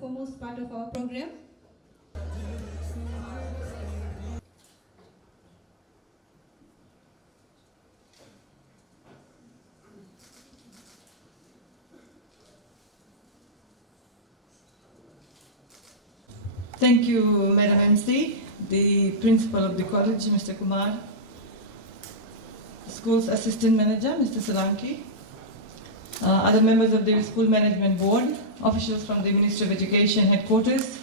foremost part of our program. Thank you, Madam MC, the Principal of the College, Mr. Kumar, School's Assistant Manager, Mr. Solanki, other members of the School Management Board, officials from the Ministry of Education Headquarters,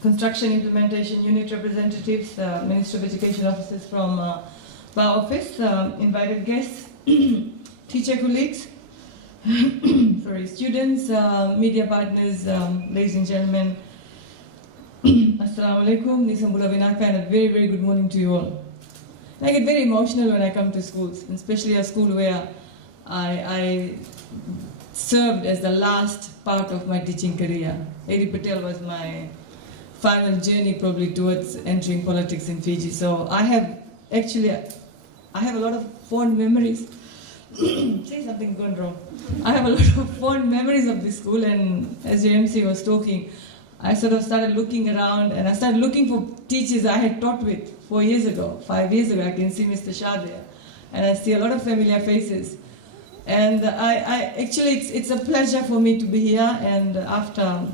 Construction Implementation Unit representatives, Ministry of Education officers from our office, invited guests, teacher colleagues, students, media partners, ladies and gentlemen, Assalamu alaikum, Nisambula Vinaka, and a very, very good morning to you all. I get very emotional when I come to schools, especially a school where I served as the last part of my teaching career. A.D Patel was my final journey probably towards entering politics in Fiji. So I have a lot of fond memories. Say something's gone wrong. I have a lot of fond memories of this school, and as your MC was talking, I sort of started looking around and I started looking for teachers I had taught with 4 years ago, 5 years ago. I can see Mr. Shah there, and I see a lot of familiar faces. And it's a pleasure for me to be here, and after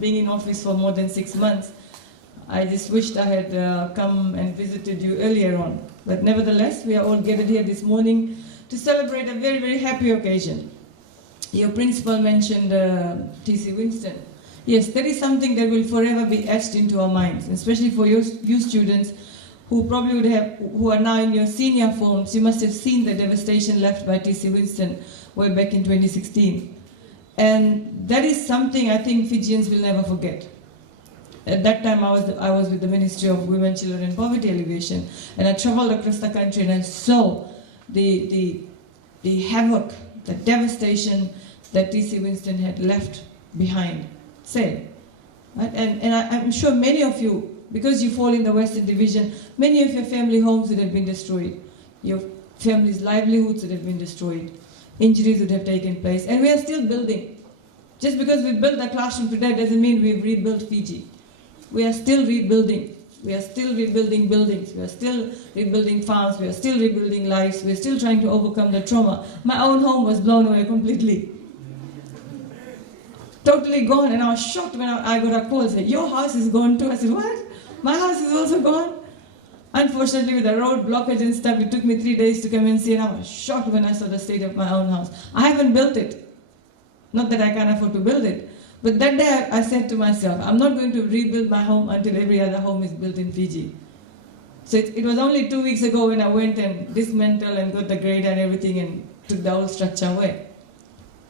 being in office for more than 6 months, I just wished I had come and visited you earlier on. But nevertheless, we are all gathered here this morning to celebrate a very, very happy occasion. Your principal mentioned T.C. Winston. Yes, that is something that will forever be etched into our minds, especially for you students who probably who are now in your senior forms. You must have seen the devastation left by T.C. Winston way back in 2016. And that is something I think Fijians will never forget. At that time, I was with the Ministry of Women, Children and Poverty Alleviation, and I traveled across the country and I saw the havoc, the devastation that T.C. Winston had left behind. Right? And I'm sure many of you, because you fall in the Western Division, many of your family homes would have been destroyed. Your family's livelihoods would have been destroyed. Injuries would have taken place. And we are still building. Just because we built a classroom today doesn't mean we've rebuilt Fiji. We are still rebuilding. We are still rebuilding buildings. We are still rebuilding farms. We are still rebuilding lives. We are still trying to overcome the trauma. My own home was blown away completely. Totally gone. And I was shocked when I got a call and said, your house is gone too. I said, what? My house is also gone? Unfortunately, with the road blockage and stuff, it took me 3 days to come and see, and I was shocked when I saw the state of my own house. I haven't built it. Not that I can't afford to build it. But that day I said to myself, I'm not going to rebuild my home until every other home is built in Fiji. So it was only 2 weeks ago when I went and dismantled and got the grader and everything and took the old structure away.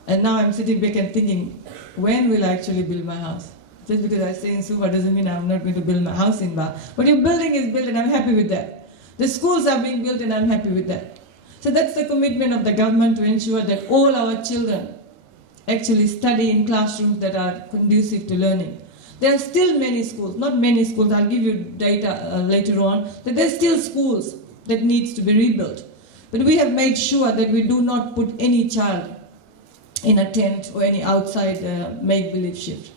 And now I'm sitting back and thinking, when will I actually build my house? Just because I stay in Suva doesn't mean I'm not going to build my house in Ba. But your building is built and I'm happy with that. The schools are being built and I'm happy with that. So that's the commitment of the government to ensure that all our children actually study in classrooms that are conducive to learning. There are still many schools, not many schools, I'll give you data later on, that there's still schools that needs to be rebuilt. But we have made sure that we do not put any child in a tent or any outside make-believe shift.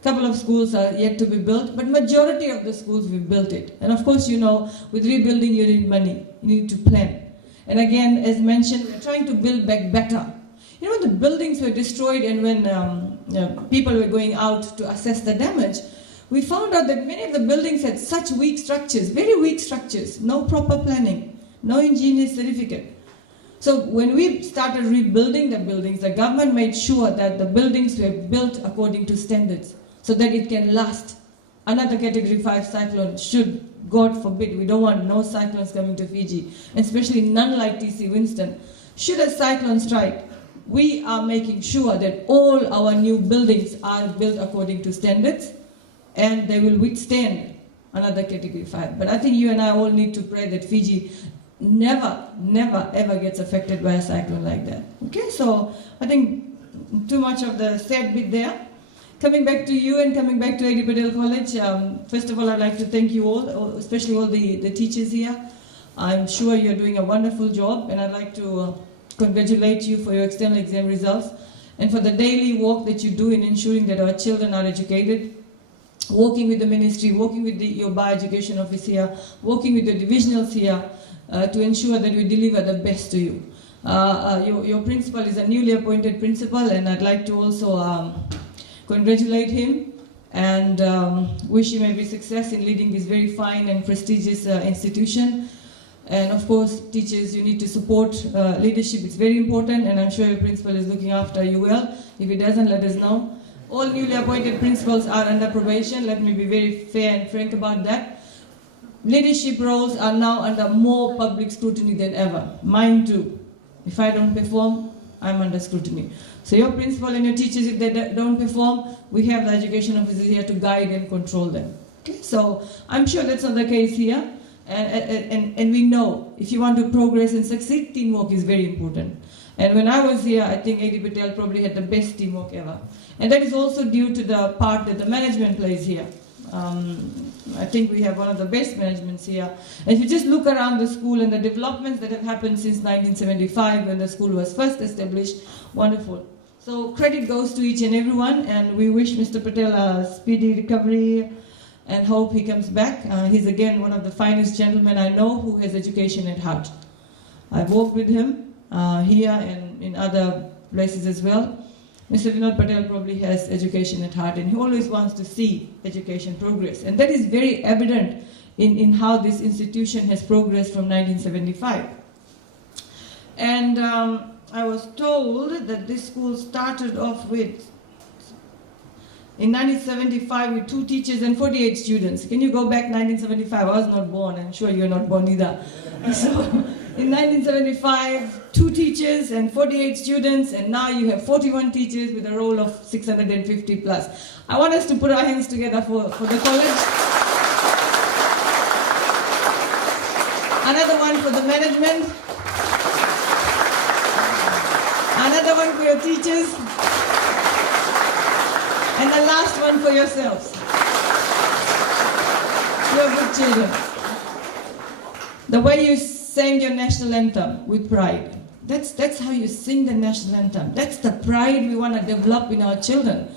A couple of schools are yet to be built, but majority of the schools we've built it. And of course, you know, with rebuilding you need money, you need to plan. And again, as mentioned, we're trying to build back better. You know, the buildings were destroyed, and when people were going out to assess the damage, we found out that many of the buildings had such weak structures, very weak structures, no proper planning, no engineer's certificate. So when we started rebuilding the buildings, the government made sure that the buildings were built according to standards so that it can last. Another category 5 cyclone should, God forbid, we don't want no cyclones coming to Fiji, and especially none like T.C. Winston. Should a cyclone strike, we are making sure that all our new buildings are built according to standards and they will withstand another category 5. But I think you and I all need to pray that Fiji never, never, ever gets affected by a cyclone like that. Okay, so I think too much of the sad bit there. Coming back to you and coming back to A.D Patel College, first of all, I'd like to thank you all, especially all the teachers here. I'm sure you're doing a wonderful job, and I'd like to congratulate you for your external exam results. and for the daily work that you do in ensuring that our children are educated, working with the ministry, working with your bioeducation office here, working with your divisionals here to ensure that we deliver the best to you. Your principal is a newly appointed principal, and I'd like to also congratulate him and wish him every success in leading this very fine and prestigious institution. And of course, teachers, you need to support leadership. It's very important, and I'm sure your principal is looking after you well. If he doesn't, let us know. All newly appointed principals are under probation. Let me be very fair and frank about that. Leadership roles are now under more public scrutiny than ever. Mine too. If I don't perform, I'm under scrutiny. So your principal and your teachers, if they don't perform, we have the education officers here to guide and control them. Okay? So I'm sure that's not the case here. And we know, if you want to progress and succeed, teamwork is very important. And when I was here, I think A.D Patel probably had the best teamwork ever. And that is also due to the part that the management plays here. I think we have one of the best managements here. And if you just look around the school and the developments that have happened since 1975 when the school was first established, wonderful. So credit goes to each and everyone, and we wish Mr. Patel a speedy recovery and hope he comes back. He's again one of the finest gentlemen I know who has education at heart. I've worked with him here and in other places as well. Mr. Patel probably has education at heart, and he always wants to see education progress. And that is very evident in how this institution has progressed from 1975. And I was told that this school started off with, in 1975, with 2 teachers and 48 students. Can you go back 1975? I was not born. I'm sure you're not born either. So, in 1975, 2 teachers and 48 students, and now you have 41 teachers with a roll of 650 plus. I want us to put our hands together for the college. Another one for the management. Another one for your teachers. And the last one for yourselves. You're good children. The way you sang your national anthem with pride. That's how you sing the national anthem. That's the pride we want to develop in our children.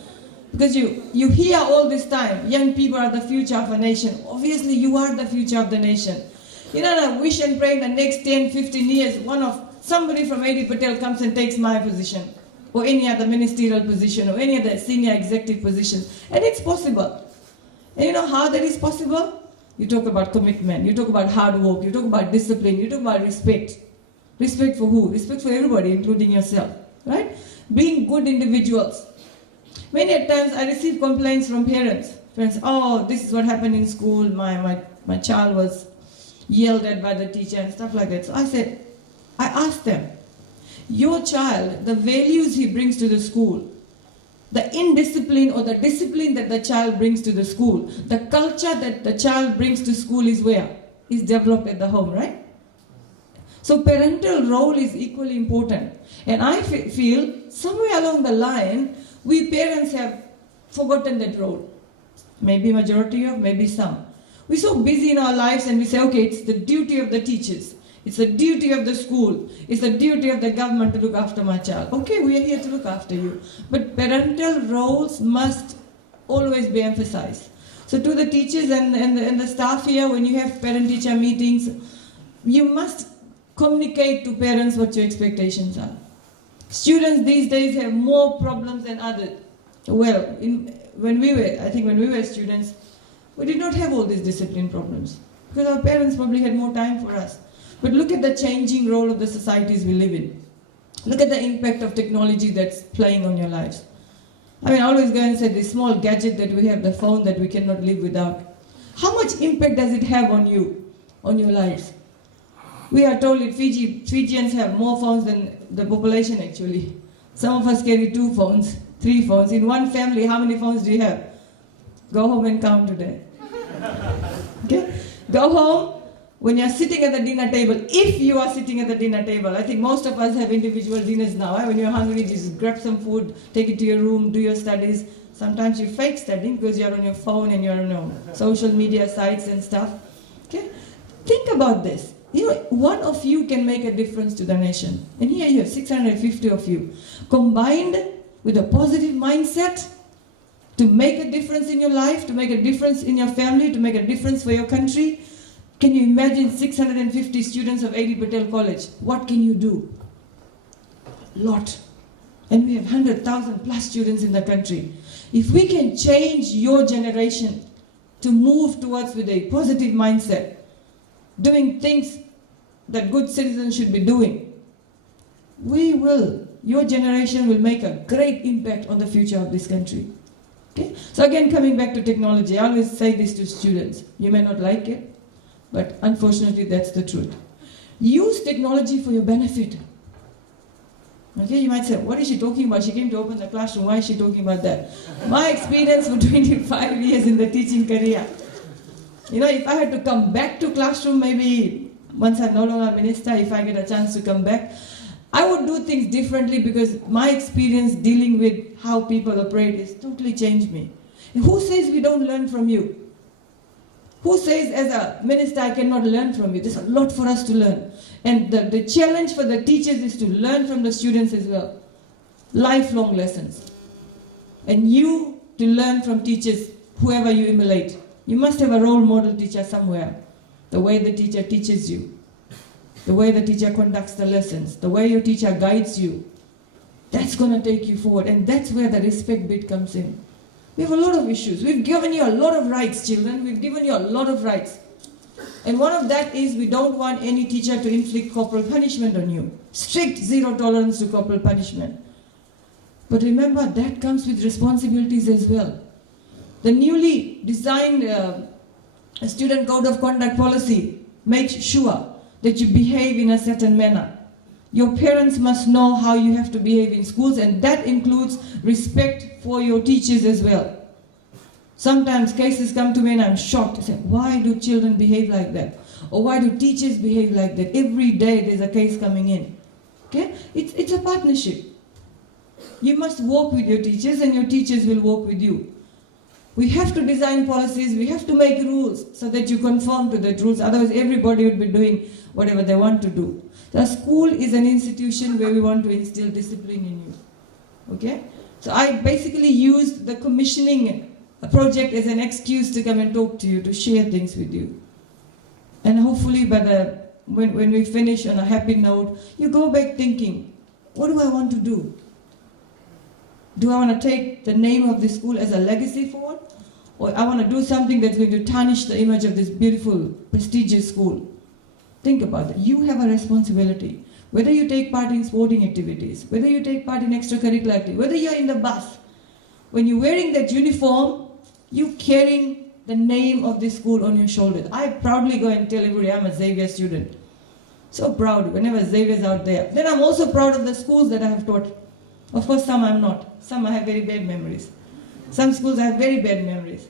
Because you hear all this time, young people are the future of a nation. Obviously, you are the future of the nation. You know, I wish and pray in the next 10, 15 years, somebody from A.D Patel comes and takes my position, or any other ministerial position, or any other senior executive position. And it's possible. And you know how that is possible? You talk about commitment, you talk about hard work, you talk about discipline, you talk about respect. Respect for who? Respect for everybody, including yourself, right? Being good individuals. Many times I receive complaints from parents. Parents, oh, this is what happened in school, my child was yelled at by the teacher and stuff like that. So I asked them, your child, the values he brings to the school, the indiscipline or the discipline that the child brings to the school, the culture that the child brings to school is where? Is developed at the home, right? So parental role is equally important. And I feel somewhere along the line, we parents have forgotten that role. Maybe majority of, maybe some. We're so busy in our lives and we say, okay, it's the duty of the teachers. It's the duty of the school. It's the duty of the government to look after my child. Okay, we are here to look after you. But parental roles must always be emphasized. So to the teachers and the staff here, when you have parent-teacher meetings, you must communicate to parents what your expectations are. Students these days have more problems than others. Well, when we were students, we did not have all these discipline problems because our parents probably had more time for us. But look at the changing role of the societies we live in. Look at the impact of technology that's playing on your lives. I always go and say this small gadget that we have, the phone that we cannot live without. How much impact does it have on you, on your lives? We are told that Fijians have more phones than the population actually. Some of us carry 2 phones, 3 phones. In one family, how many phones do you have? Go home and count today. Okay? Go home. When you're sitting at the dinner table, if you are sitting at the dinner table, I think most of us have individual dinners now. When you're hungry, just grab some food, take it to your room, do your studies. Sometimes you fake studying because you're on your phone and you're on your social media sites and stuff. Okay? Think about this. One of you can make a difference to the nation. And here you have 650 of you. Combined, with a positive mindset to make a difference in your life, to make a difference in your family, to make a difference for your country. Can you imagine 650 students of A.D Patel College? What can you do? Lot. And we have 100,000 plus students in the country. If we can change your generation to move towards with a positive mindset, doing things that good citizens should be doing, your generation will make a great impact on the future of this country. Okay? So again, coming back to technology, I always say this to students. You may not like it, but unfortunately that's the truth. Use technology for your benefit. Okay, you might say, what is she talking about? She came to open the classroom. Why is she talking about that? My experience for 25 years in the teaching career. If I had to come back to classroom, maybe once I'm no longer a minister, if I get a chance to come back, I would do things differently because my experience dealing with how people operate has totally changed me. And who says we don't learn from you? Who says as a minister I cannot learn from you? There's a lot for us to learn. And the challenge for the teachers is to learn from the students as well. Lifelong lessons. And you to learn from teachers, whoever you emulate. You must have a role model teacher somewhere. The way the teacher teaches you. The way the teacher conducts the lessons. The way your teacher guides you. That's going to take you forward. And that's where the respect bit comes in. We have a lot of issues. We've given you a lot of rights, children. We've given you a lot of rights. And one of that is we don't want any teacher to inflict corporal punishment on you. Strict zero tolerance to corporal punishment. But remember, that comes with responsibilities as well. The newly designed student code of conduct policy makes sure that you behave in a certain manner. Your parents must know how you have to behave in schools, and that includes respect for your teachers as well. Sometimes cases come to me and I'm shocked. I say, why do children behave like that? Or why do teachers behave like that? Every day there's a case coming in. Okay? It's a partnership. You must walk with your teachers and your teachers will walk with you. We have to design policies, we have to make rules so that you conform to the rules, otherwise everybody would be doing whatever they want to do. The school is an institution where we want to instill discipline in you. Okay? So I basically used the commissioning project as an excuse to come and talk to you, to share things with you. And hopefully when we finish on a happy note, you go back thinking, what do I want to do? Do I want to take the name of this school as a legacy forward? Or I want to do something that's going to tarnish the image of this beautiful, prestigious school? Think about that. You have a responsibility. Whether you take part in sporting activities, whether you take part in extracurricular activities, whether you're in the bus, when you're wearing that uniform, you're carrying the name of this school on your shoulders. I proudly go and tell everybody I'm a Xavier student. So proud whenever Xavier's out there. Then I'm also proud of the schools that I have taught. Of course, some I'm not. Some I have very bad memories. Some schools I have very bad memories.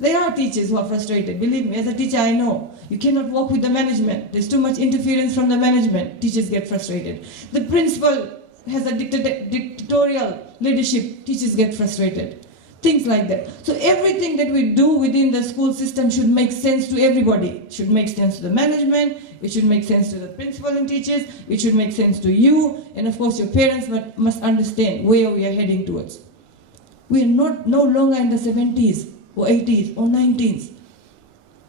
There are teachers who are frustrated. Believe me, as a teacher I know. You cannot work with the management. There's too much interference from the management. Teachers get frustrated. The principal has a dictatorial leadership. Teachers get frustrated. Things like that. So everything that we do within the school system should make sense to everybody. It should make sense to the management. It should make sense to the principal and teachers. It should make sense to you. And of course your parents must understand where we are heading towards. We are no longer in the 70s or 80s or 90s.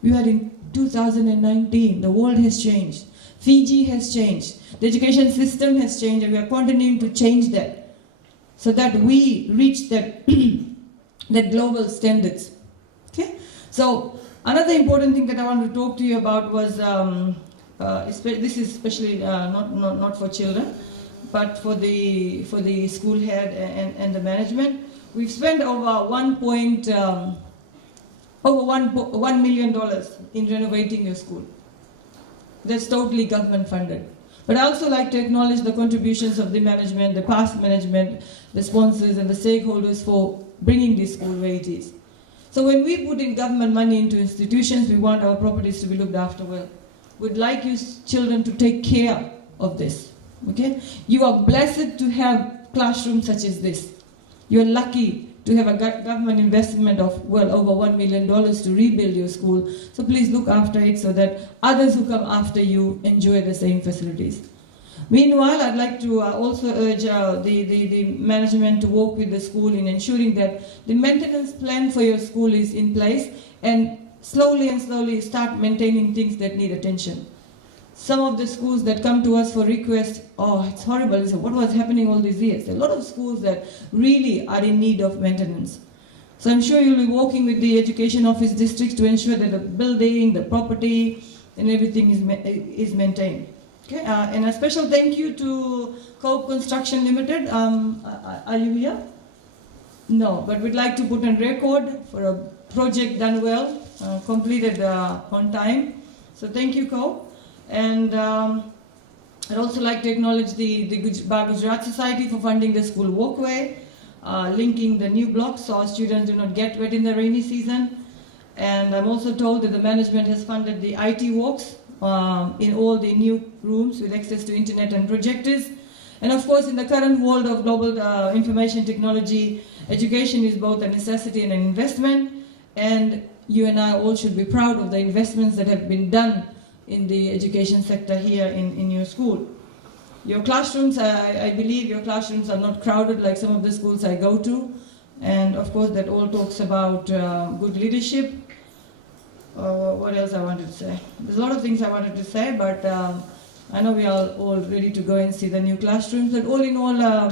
We are in 2019. The world has changed. Fiji has changed. The education system has changed, and we are continuing to change that so that we reach that that global standards. Okay? So another important thing that I want to talk to you about was this is especially not for children, but for the school head and the management. We've spent over $1 million in renovating your school. That's totally government funded. But I also like to acknowledge the contributions of the management, the past management, the sponsors and the stakeholders for bringing this school where it is. So when we put in government money into institutions, we want our properties to be looked after well. We'd like you children to take care of this. Okay? You are blessed to have classrooms such as this. You're lucky to have a government investment of well over $1 million to rebuild your school. So please look after it so that others who come after you enjoy the same facilities. Meanwhile, I'd like to also urge the management to work with the school in ensuring that the maintenance plan for your school is in place, and slowly start maintaining things that need attention. Some of the schools that come to us for requests, oh, it's horrible. So what was happening all these years? There are a lot of schools that really are in need of maintenance. So I'm sure you'll be working with the education office districts to ensure that the building, the property, and everything is maintained. Okay, and a special thank you to Cope Construction Limited. Are you here? No, but we'd like to put on record for a project done well, completed on time. So thank you, Cope. And I'd also like to acknowledge the Bar Gujarat Society for funding the school walkway, linking the new blocks so our students do not get wet in the rainy season. And I'm also told that the management has funded the IT walks in all the new rooms with access to internet and projectors. And of course, in the current world of global information technology, education is both a necessity and an investment. And you and I all should be proud of the investments that have been done in the education sector here in your school. Your classrooms, I believe your classrooms are not crowded like some of the schools I go to. And of course, that all talks about good leadership. What else I wanted to say? There's a lot of things I wanted to say, but I know we are all ready to go and see the new classrooms. But all in all,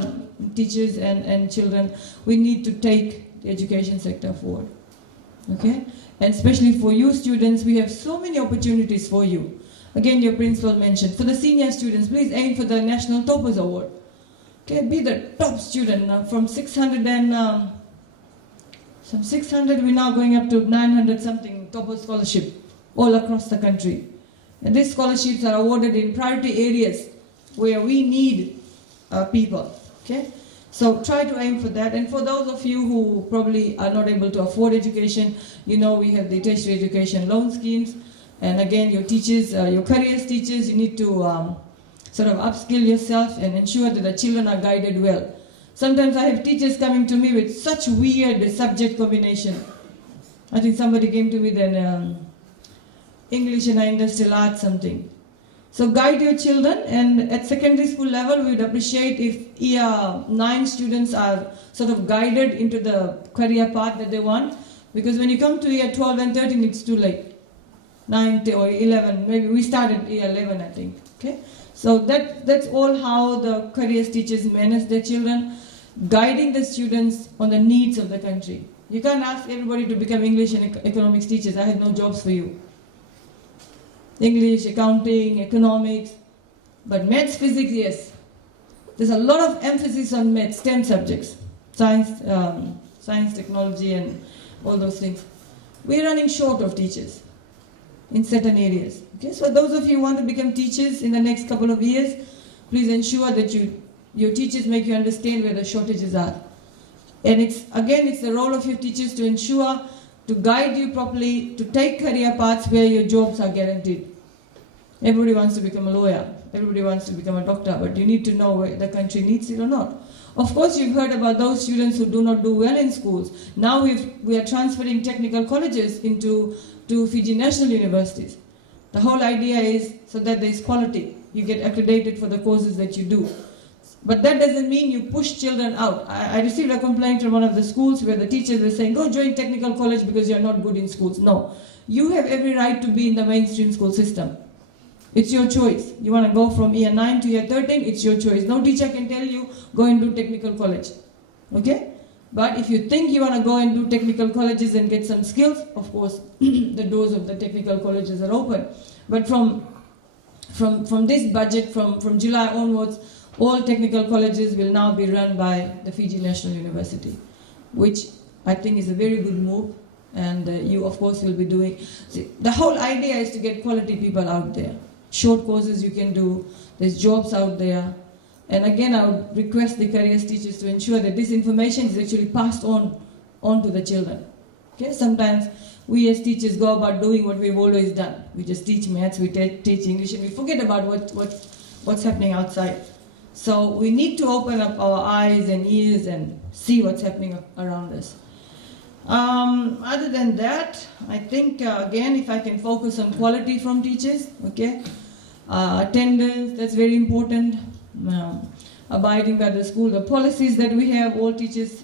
teachers and children, we need to take the education sector forward. Okay? And especially for you students, we have so many opportunities for you. Again, your principal mentioned, for the senior students, please aim for the National Toppers Award. Okay, be the top student. From 600 and some 600, we're now going up to 900 something Topper scholarship all across the country. And these scholarships are awarded in priority areas where we need people. Okay? So try to aim for that. And for those of you who probably are not able to afford education, you know we have the tertiary education loan schemes. And again, your teachers, your careers teachers, you need to sort of upskill yourself and ensure that the children are guided well. Sometimes I have teachers coming to me with such weird subject combination. I think somebody came to me then English and industrial arts something. So guide your children, and at secondary school level, we would appreciate if year 9 students are sort of guided into the career path that they want. Because when you come to year 12 and 13, it's too late. 9 or 11, maybe we started year 11, I think. Okay, so that's all how the careers teachers manage their children, guiding the students on the needs of the country. You can't ask everybody to become English and economics teachers. I have no jobs for you. English, accounting, economics, but maths, physics, yes. There's a lot of emphasis on maths, STEM subjects, science, technology, and all those things. We're running short of teachers in certain areas. Okay, so those of you who want to become teachers in the next couple of years, please ensure that your teachers make you understand where the shortages are. And it's the role of your teachers to ensure, to guide you properly, to take career paths where your jobs are guaranteed. Everybody wants to become a lawyer, everybody wants to become a doctor, but you need to know where the country needs it or not. Of course, you've heard about those students who do not do well in schools. Now we are transferring technical colleges into Fijian national universities. The whole idea is so that there is quality. You get accredited for the courses that you do. But that doesn't mean you push children out. I received a complaint from one of the schools where the teachers were saying, go join technical college because you're not good in schools. No, you have every right to be in the mainstream school system. It's your choice. You want to go from year 9 to year 13, it's your choice. No teacher can tell you, go and do technical college. Okay? But if you think you want to go and do technical colleges and get some skills, of course, the doors of the technical colleges are open. But from this budget, from July onwards, all technical colleges will now be run by the Fiji National University, which I think is a very good move, and you, of course, will be doing. See, the whole idea is to get quality people out there. Short courses you can do, there's jobs out there. And again, I would request the careers teachers to ensure that this information is actually passed on to the children. Okay? Sometimes we as teachers go about doing what we've always done. We just teach maths, we teach English, and we forget about what's happening outside. So we need to open up our eyes and ears and see what's happening around us. Other than that, I think, again, if I can focus on quality from teachers, okay? Attendance, that's very important. Abiding by the school, the policies that we have, all teachers,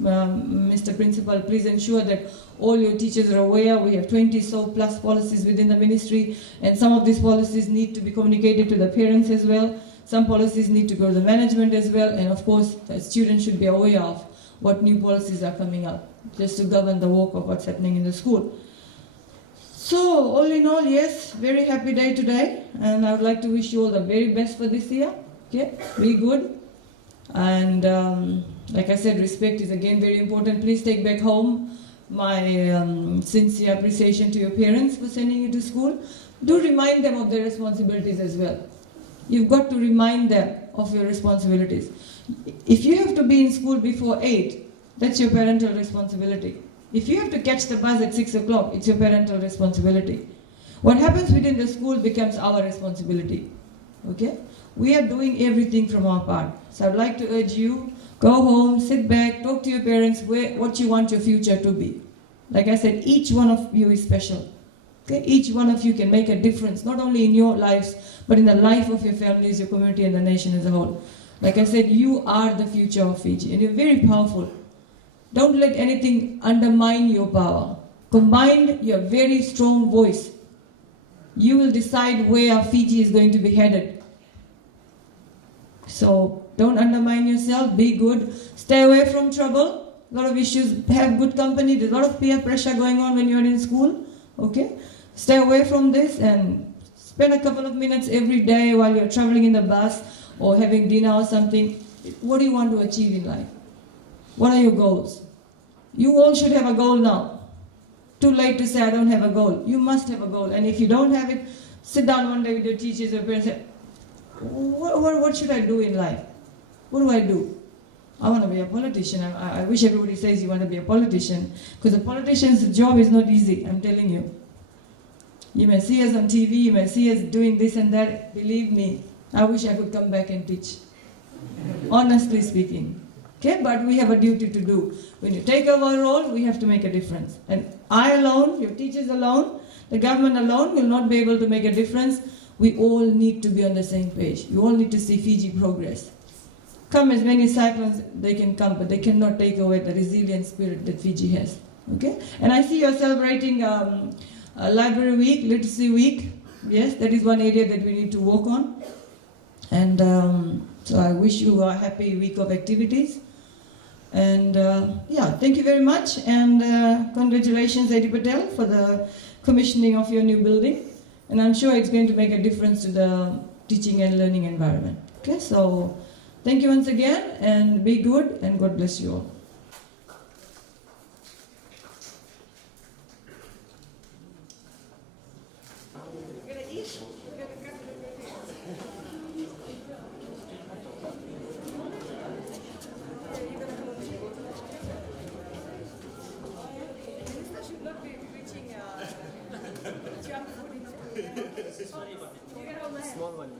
Mr. Principal, please ensure that all your teachers are aware. We have 20 so plus policies within the ministry, and some of these policies need to be communicated to the parents as well. Some policies need to go to the management as well, and of course, the students should be aware of what new policies are coming up, just to govern the work of what's happening in the school. So, all in all, yes, very happy day today, and I would like to wish you all the very best for this year. Okay, be good. And like I said, respect is again very important. Please take back home my sincere appreciation to your parents for sending you to school. Do remind them of their responsibilities as well. You've got to remind them of your responsibilities. If you have to be in school before 8, that's your parental responsibility. If you have to catch the bus at 6 o'clock, it's your parental responsibility. What happens within the school becomes our responsibility. Okay? We are doing everything from our part. So I'd like to urge you, go home, sit back, talk to your parents what you want your future to be. Like I said, each one of you is special. Okay? Each one of you can make a difference, not only in your lives, but in the life of your families, your community, and the nation as a whole. Like I said, you are the future of Fiji, and you're very powerful. Don't let anything undermine your power. Combine your very strong voice. You will decide where Fiji is going to be headed. So don't undermine yourself, be good, stay away from trouble. A lot of issues, have good company, there's a lot of peer pressure going on when you're in school. Okay? Stay away from this and spend a couple of minutes every day while you're traveling in the bus or having dinner or something. What do you want to achieve in life? What are your goals? You all should have a goal now. Too late to say I don't have a goal. You must have a goal, and if you don't have it, sit down one day with your teachers or parents and say, what should I do in life? What do I do? I want to be a politician. I wish everybody says you want to be a politician, because a politician's job is not easy, I'm telling you. You may see us on TV, you may see us doing this and that. Believe me, I wish I could come back and teach. Honestly speaking. Okay, but we have a duty to do. When you take over a role, we have to make a difference. And I alone, your teachers alone, the government alone will not be able to make a difference. We all need to be on the same page. We all need to see Fiji progress. Come as many cyclones they can come, but they cannot take away the resilient spirit that Fiji has. Okay? And I see you're celebrating a Library Week, Literacy Week. Yes, that is one area that we need to work on. And so I wish you a happy week of activities. And yeah, thank you very much. And congratulations, A.D Patel, for the commissioning of your new building. And I'm sure it's going to make a difference to the teaching and learning environment. Okay, so thank you once again, and be good, and God bless you all. Small one.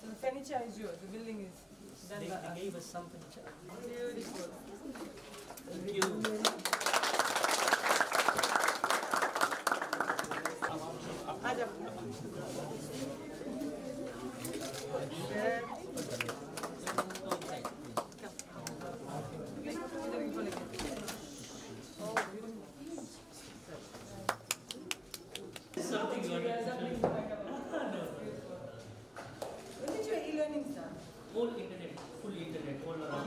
So the furniture is yours. The building is done by us. They gave us some furniture. Beautiful. Thank you. Adam. Something you want to When did your e-learning start? whole internet, full internet, all around.